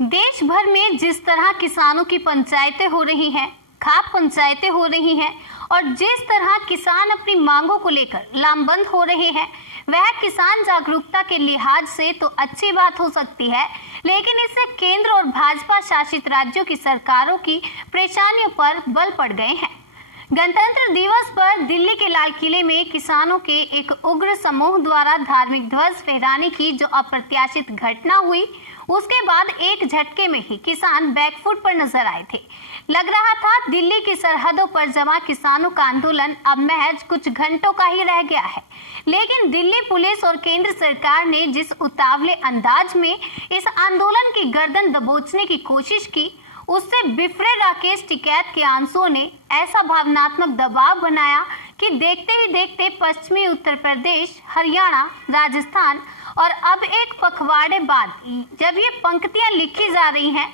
देश भर में जिस तरह किसानों की पंचायतें हो रही हैं, खाप पंचायतें हो रही हैं और जिस तरह किसान अपनी मांगों को लेकर लामबंद हो रहे हैं, वह किसान जागरूकता के लिहाज से तो अच्छी बात हो सकती है, लेकिन इससे केंद्र और भाजपा शासित राज्यों की सरकारों की परेशानियों पर बल पड़ गए हैं। गणतंत्र दिवस पर दिल्ली के लाल किले में किसानों के एक उग्र समूह द्वारा धार्मिक ध्वज फहराने की जो अप्रत्याशित घटना हुई, उसके बाद एक झटके में ही किसान बैकफुट पर नजर आए थे। लग रहा था दिल्ली की सरहदों पर जमा किसानों का आंदोलन अब महज कुछ घंटों का ही रह गया है, लेकिन दिल्ली पुलिस और केंद्र सरकार ने जिस उतावले अंदाज में इस आंदोलन की गर्दन दबोचने की कोशिश की, उससे बिफरे राकेश टिकैत के आंसुओं ने ऐसा भावनात्मक दबाव बनाया कि देखते ही देखते पश्चिमी उत्तर प्रदेश, हरियाणा, राजस्थान और अब एक पखवाड़े बाद जब ये पंक्तियां लिखी जा रही हैं,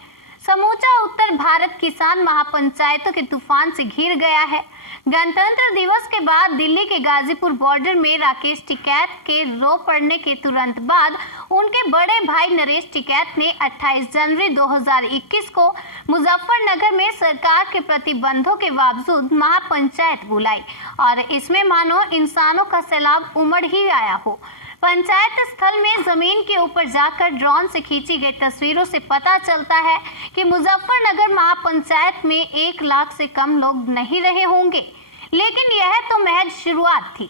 समूचा उत्तर भारत किसान महापंचायतों के तूफान से घिर गया है। गणतंत्र दिवस के बाद दिल्ली के गाजीपुर बॉर्डर में राकेश टिकैत के रो पड़ने के तुरंत बाद उनके बड़े भाई नरेश टिकैत ने 28 जनवरी 2021 को मुजफ्फरनगर में सरकार के प्रतिबंधों के बावजूद महापंचायत बुलाई और इसमें मानो इंसानों का सैलाब उमड़ ही आया हो। पंचायत स्थल में जमीन के ऊपर जाकर ड्रोन से खींची गई तस्वीरों से पता चलता है कि मुजफ्फरनगर महापंचायत में 1 लाख से कम लोग नहीं रहे होंगे, लेकिन यह तो महज शुरुआत थी।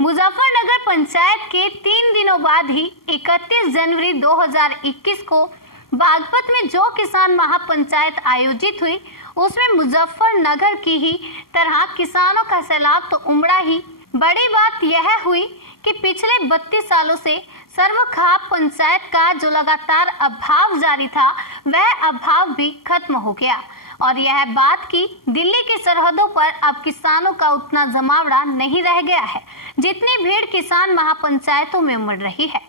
मुजफ्फरनगर पंचायत के 3 दिनों बाद ही 31 जनवरी 2021 को बागपत में जो किसान महापंचायत आयोजित हुई, उसमें मुजफ्फरनगर की ही तरह किसानों का सैलाब तो उमड़ा ही। बड़ी बात यह हुई कि पिछले 32 सालों से सर्वखाप पंचायत का जो लगातार अभाव जारी था, वह अभाव भी खत्म हो गया और यह बात कि दिल्ली की सरहदों पर अब किसानों का उतना जमावड़ा नहीं रह गया है जितनी भीड़ किसान महापंचायतों में उमड़ रही है।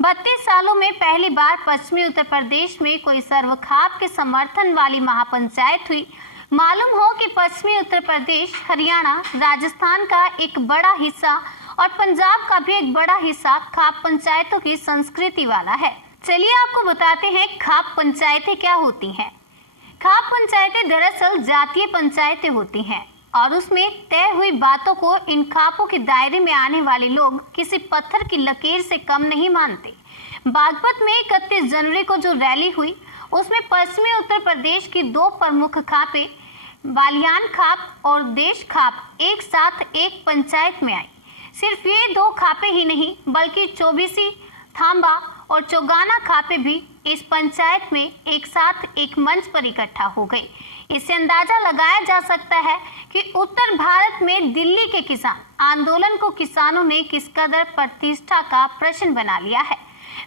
32 सालों में पहली बार पश्चिमी उत्तर प्रदेश में कोई सर्वखाप के समर्थन वाली महापंचायत हुई। मालूम हो कि पश्चिमी उत्तर प्रदेश, हरियाणा, राजस्थान का एक बड़ा हिस्सा और पंजाब का भी एक बड़ा हिस्सा खाप पंचायतों की संस्कृति वाला है। चलिए आपको बताते हैं खाप पंचायतें क्या होती हैं। खाप पंचायतें दरअसल जातीय पंचायतें होती हैं और उसमें तय हुई बातों को इन खापों के दायरे में आने वाले लोग किसी पत्थर की लकीर से कम नहीं मानते। बागपत में 31 जनवरी को जो रैली हुई, उसमें पश्चिमी उत्तर प्रदेश की 2 प्रमुख खापें बालियान खाप और देश खाप एक साथ एक पंचायत में आई। सिर्फ ये 2 खापे ही नहीं बल्कि चौबीसी, थांबा और चौगाना खापे भी इस पंचायत में एक साथ एक मंच पर इकट्ठा हो गई। इससे अंदाजा लगाया जा सकता है कि उत्तर भारत में दिल्ली के किसान आंदोलन को किसानों ने किस कदर प्रतिष्ठा का प्रश्न बना लिया है।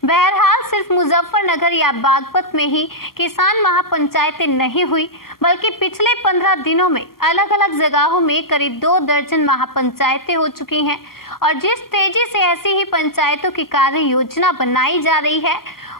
बहरहाल सिर्फ मुजफ्फरनगर या बागपत में ही किसान महापंचायतें नहीं हुई, बल्कि पिछले 15 दिनों में अलग अलग जगहों में करीब 2 दर्जन महापंचायतें हो चुकी हैं और जिस तेजी से ऐसी ही पंचायतों की कार्य योजना बनाई जा रही है,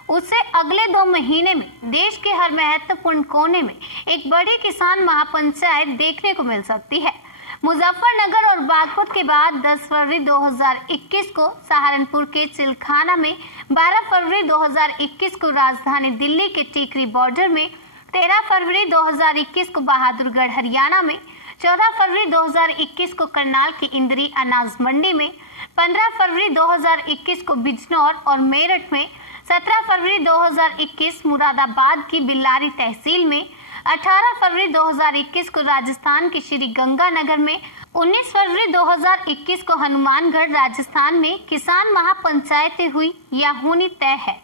उससे अगले 2 महीने में देश के हर महत्वपूर्ण कोने में एक बड़ी किसान महापंचायत देखने को मिल सकती है। मुजफ्फरनगर और बागपत के बाद 10 फरवरी 2021 को सहारनपुर के चिलखाना में, 12 फरवरी 2021 को राजधानी दिल्ली के टीकरी बॉर्डर में, 13 फरवरी 2021 को बहादुरगढ़ हरियाणा में, 14 फरवरी 2021 को करनाल की इंदरी अनाज मंडी में, 15 फरवरी 2021 को बिजनौर और मेरठ में, 17 फरवरी 2021 मुरादाबाद की बिल्लारी तहसील में, 18 फरवरी 2021 को राजस्थान के श्री गंगानगर में, 19 फरवरी 2021 को हनुमानगढ़ राजस्थान में किसान महापंचायतें हुई या होनी तय है।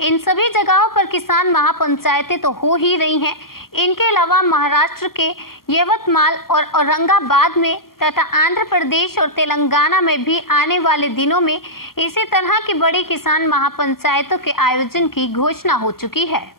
इन सभी जगहों पर किसान महापंचायतें तो हो ही रही हैं। इनके अलावा महाराष्ट्र के यवतमाल और औरंगाबाद में तथा आंध्र प्रदेश और तेलंगाना में भी आने वाले दिनों में इसी तरह की बड़ी किसान महापंचायतों के आयोजन की घोषणा हो चुकी है।